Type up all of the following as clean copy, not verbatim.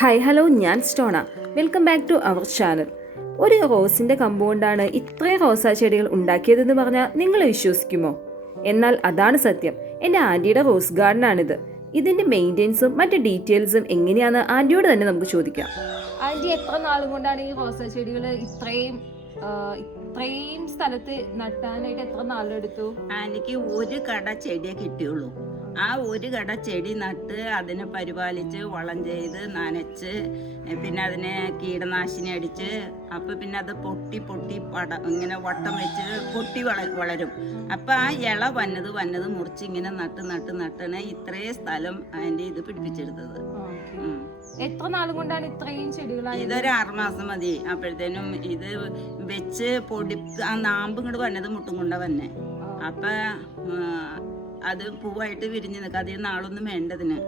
Hi hello, ഞാൻ Stona. Welcome back to our channel. ഒരു റോസിൻ്റെ കമ്പൗണ്ടാണ് ഇത്രയും റോസാ ചെടികൾ ഉണ്ടാക്കിയതെന്ന് പറഞ്ഞാൽ നിങ്ങൾ വിശ്വസിക്കുമോ? എന്നാൽ അതാണ് സത്യം. എൻ്റെ ആൻറ്റിയുടെ റോസ് ഗാർഡനാണിത്. ഇതിൻ്റെ മെയിൻ്റെനൻസും മറ്റ് ഡീറ്റെയിൽസും എങ്ങനെയാണെന്ന് ആൻറ്റിയോട് തന്നെ നമുക്ക് ചോദിക്കാം. ആൻറ്റി, എത്ര നാളും കൊണ്ടാണ് ഈ റോസാ ചെടികൾ ഇത്രയും സ്ഥലത്ത് നട്ടാനായിട്ട് എത്ര നാളെടുത്തു? എനിക്ക് ഒരു കട ചെടിയെ കിട്ടിയുള്ളൂ. ആ ഒരു കട ചെടി നട്ട് അതിനെ പരിപാലിച്ച് വളം ചെയ്ത് നനച്ച് പിന്നെ അതിനെ കീടനാശിനി അടിച്ച് അപ്പം പിന്നെ അത് പൊട്ടി ഇങ്ങനെ വട്ടം വെച്ച് പൊട്ടി വളരും. അപ്പം ആ ഇള വന്നത് മുറിച്ച് ഇങ്ങനെ നട്ടാണ് ഇത്രയും സ്ഥലം അതിൻ്റെ ഇത് പിടിപ്പിച്ചെടുത്തത്. എത്ര നാളും കൊണ്ടാണ് ഇത്രയും ചെടികളായി? ഇതൊരു 6 മാസം മതി. അപ്പോഴത്തേനും ഇത് വെച്ച് ആ നാമ്പ് ഇങ്ങോട്ട് വന്നത് മുട്ടും കൊണ്ടാ വന്നെ. അപ്പൊ അത് പൂവായിട്ട് വിരിഞ്ഞ് നിൽക്കുക. അധികം നാളൊന്നും വേണ്ടതിന്.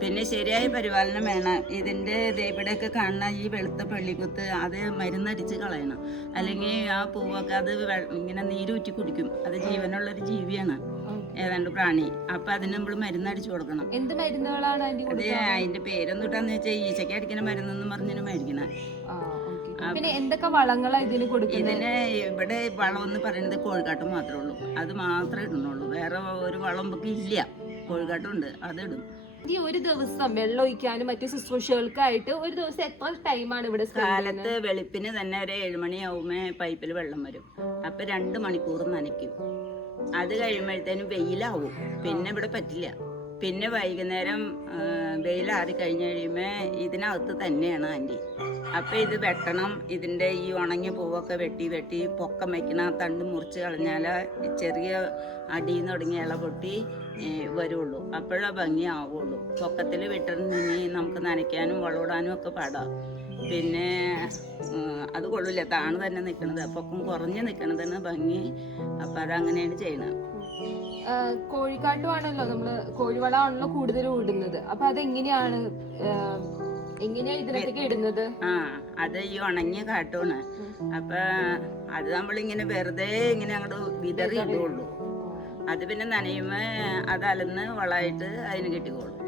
പിന്നെ ശരിയായ പരിപാലനം വേണം. ഇതിന്റെ ഇവിടെയൊക്കെ കാണുന്ന ഈ വെളുത്ത പള്ളിക്കുത്ത് അത് മരുന്നടിച്ച് കളയണം. അല്ലെങ്കിൽ ആ പൂവൊക്കെ അത് ഇങ്ങനെ നീരൂറ്റി കുടിക്കും. അത് ജീവനുള്ളൊരു ജീവിയാണ്, ഏതാണ്ട് പ്രാണി. അപ്പൊ അതിന് നമ്മൾ മരുന്നടിച്ചു കൊടുക്കണം. എന്ത് മരുന്നുകളാണ് അത് അതിന്റെ പേരൊന്നിട്ടാന്ന് വെച്ചാൽ ഈച്ചയ്ക്ക് അടിക്കുന്ന മരുന്നെന്ന് പറഞ്ഞിട്ട് മേടിക്കണം. പിന്നെ എന്തൊക്കെ വളങ്ങളാ ഇതിന് കൊടുക്കുന്നത്? ഇതിന് ഇവിടെ വളം എന്ന് പറയുന്നത് കോഴിക്കാട്ടും മാത്രമേ ഉള്ളൂ. അത് മാത്രമേ ഇടുന്നുള്ളൂ. വേറെ ഒരു വളം നമുക്ക് ഇല്ല. കോഴിക്കാട്ടുണ്ട്, അതിടും. ഈ ഒരു ദിവസം വെള്ളം ഒഴിക്കാനും മറ്റു ശുശ്രൂഷകൾക്കായിട്ട് ഒരു ദിവസം എത്ര ടൈമാണ് ഇവിടെ? കാലത്ത് വെളുപ്പിന് തന്നെ ഒരു 7 മണിയാവുമ്പോ പൈപ്പിൽ വെള്ളം വരും. അപ്പൊ 2 മണിക്കൂർ നനയ്ക്കും. അത് കഴിയുമ്പോഴത്തേനും വെയിലാവും. പിന്നെ ഇവിടെ പറ്റില്ല. പിന്നെ വൈകുന്നേരം വെയിലാറി കഴിഞ്ഞ് കഴിയുമ്പോൾ ഇതിനകത്ത് തന്നെയാണ് ആൻറ്റി. അപ്പം ഇത് വെട്ടണം. ഇതിൻ്റെ ഈ ഉണങ്ങിയ പൂവൊക്കെ വെട്ടി പൊക്കം വയ്ക്കണ തണ്ട് മുറിച്ച് കളഞ്ഞാൽ ചെറിയ അടിയിൽ നിന്ന് തുടങ്ങിയ ഇല പൊട്ടി വരുള്ളൂ. അപ്പോഴേ ഭംഗിയാവുള്ളൂ. പൊക്കത്തിൽ വിട്ടിട്ടുണ്ടെങ്കിൽ നമുക്ക് നനയ്ക്കാനും വളമിടാനും ഒക്കെ പാടാം. പിന്നെ അത് കൊള്ളില്ല, താണ് തന്നെ നിൽക്കണത്. പൊക്കം കുറഞ്ഞ് നിൽക്കണതാണ് ഭംഗി. അപ്പം അതങ്ങനെയാണ് ചെയ്യണത്. കോഴിക്കാട്ടുമാണല്ലോ നമ്മള്, കോഴിവളമാണല്ലോ കൂടുതലും ഇടുന്നത്. അപ്പൊ അതെങ്ങനെയാണ് ഇതിനകത്തേക്ക് ഇടുന്നത്? അത് ഈ ഉണങ്ങിയ കാട്ടുമാണ്. അപ്പൊ അത് നമ്മളിങ്ങനെ വെറുതെ ഇങ്ങനെ അങ്ങോട്ട് വിതറി ഇടുള്ളൂ. അത് പിന്നെ നനയുമ്പോ അത് അലന്ന് വളമായിട്ട് അതിന് കിട്ടിക്കോളും.